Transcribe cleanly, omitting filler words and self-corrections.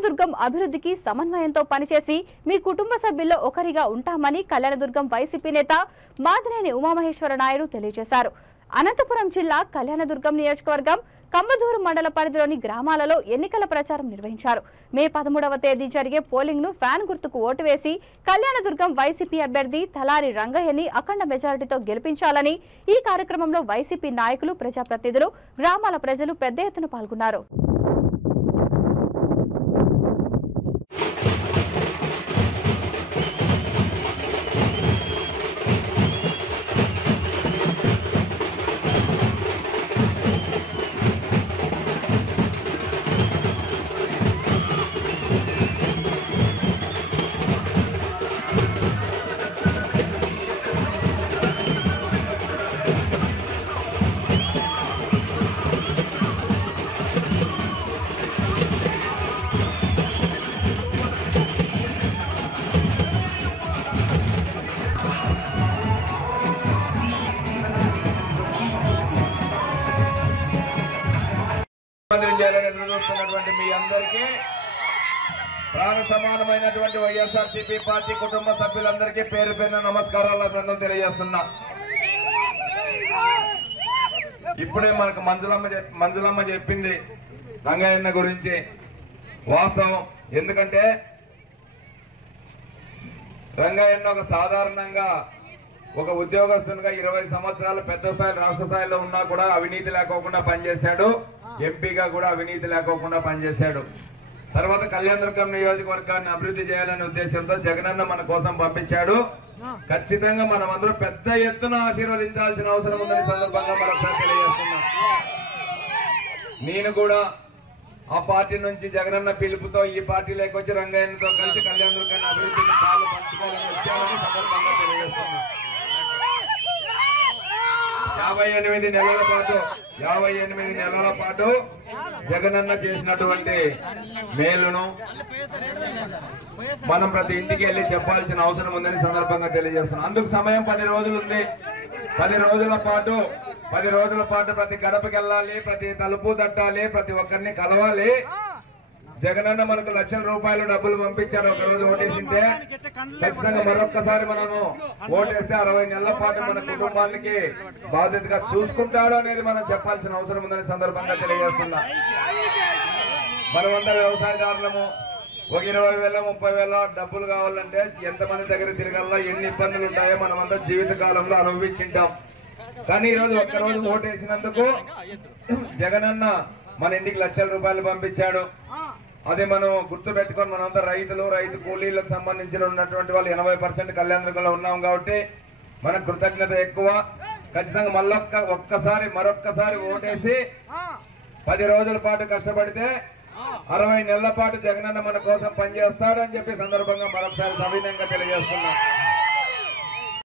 కళ్యాణదుర్గం అభివృద్ధికి సమన్వయంతో పనిచేసి మీ కుటుంబ సభ్యుల్లో ఒకరిగా ఉంటామని కళ్యాణదుర్గం వైసీపీ నేత మాదినేని ఉమామహేశ్వర నాయుడు తెలియజేశారు. అనంతపురం జిల్లా కళ్యాణదుర్గం నియోజకవర్గం కంబదూరు మండల పరిధిలోని గ్రామాలలో ఎన్నికల ప్రచారం నిర్వహించారు. మే 13వ తేదీ జరిగే పోలింగ్ ను ఫ్యాన్ గుర్తుకు ఓటు వేసి కళ్యాణదుర్గం వైసీపీ అభ్యర్థి తలారి రంగయ్యని అఖండ మెజారిటీతో గెలిపించాలని ఈ కార్యక్రమంలో వైసీపీ నాయకులు, ప్రజాప్రతినిధులు, గ్రామాల ప్రజలు పెద్ద ఎత్తున పాల్గొన్నారు. మీ అందరికీ ప్రాణ సమానమైనటువంటి వైఎస్ఆర్సీపీ పార్టీ కుటుంబ సభ్యులందరికీ పేరు పేరున నమస్కారాలు, అభినందనలు తెలియజేస్తున్నా. ఇప్పుడే మనకు మంజులమ్మ చెప్పింది రంగయ్యన్న గురించి. వాస్తవం. ఎందుకంటే రంగయ్యన్న ఒక సాధారణంగా ఒక ఉద్యోగస్తునిగా 20 సంవత్సరాలు పెద్ద స్థాయి రాష్ట్ర స్థాయిలో ఉన్నా కూడా అవినీతి లేకోకుండా పనిచేశాడు. ఎంపీగా కూడా అవినీతి లేకోకుండా పనిచేశాడు. తర్వాత కళ్యాణదుర్గం నియోజకవర్గాన్ని అభివృద్ధి చేయాలనే ఉద్దేశంతో జగనన్న మన కోసం పంపించాడు. ఖచ్చితంగా మనం అందరూ పెద్ద ఎత్తున ఆశీర్వదించాల్సిన అవసరం ఉందని సందర్భంగా మరొకసారి తెలియజేస్తున్నా. నేను కూడా ఆ పార్టీ నుంచి జగనన్న పిలుపుతో ఈ పార్టీలోకి వచ్చి రంగయ్యతో కలిసి కళ్యాణదుర్గాన్ని అభివృద్ధికి పాలు పంచుకోవాలని వచ్చామని సందర్భంగా తెలియజేస్తున్నా. 58 నెలల పాటు జగనన్న చేసినటువంటి మేలును మనం ప్రతి ఇంటికి వెళ్ళి చెప్పాల్సిన అవసరం ఉందని సందర్భంగా తెలియజేస్తున్నాం. అందుకు సమయం 10 రోజులు ఉంది. 10 రోజుల పాటు ప్రతి గడపకి వెళ్ళాలి, ప్రతి తలుపు తట్టాలి, ప్రతి ఒక్కరిని కలవాలి. జగనన్న మనకు లక్షల రూపాయలు డబ్బులు పంపించారు. ఒకరోజు ఓటేసింటే ఖచ్చితంగా మరొక్కసారి మనము ఓటేస్తే 60 నెలల పాటు మన కుటుంబానికి బాధ్యతగా చూసుకుంటాడు అనేది మనం చెప్పాల్సిన అవసరం ఉందని సందర్భంగా తెలియజేస్తున్నా. మనమంతా వ్యవసాయదారులము. ఒక 20,000 30,000 డబ్బులు కావాలంటే ఎంతమంది దగ్గర తిరగల్లా, ఎన్ని ఇబ్బందులు ఉంటాయో మనమంతా జీవిత కాలంలో అనుభవించింటాం. కానీ ఈరోజు ఒక్కరోజు ఓటేసినందుకు జగనన్న మన ఇంటికి లక్షల రూపాయలు పంపించాడు. అది మనం గుర్తు పెట్టుకొని మనంతా రైతు కూలీలకు సంబంధించిన ఉన్నటువంటి వాళ్ళు 80% కళ్యాణదుర్గంలో ఉన్నాం కాబట్టి మనకు కృతజ్ఞత ఎక్కువ. ఖచ్చితంగా మరొక్కసారి ఓటేసి 10 రోజుల పాటు కష్టపడితే 60 నెలల పాటు జగనన్న మన కోసం పనిచేస్తాడు అని చెప్పి సందర్భంగా మరొకసారి సవినయంగా తెలియజేస్తున్నాం.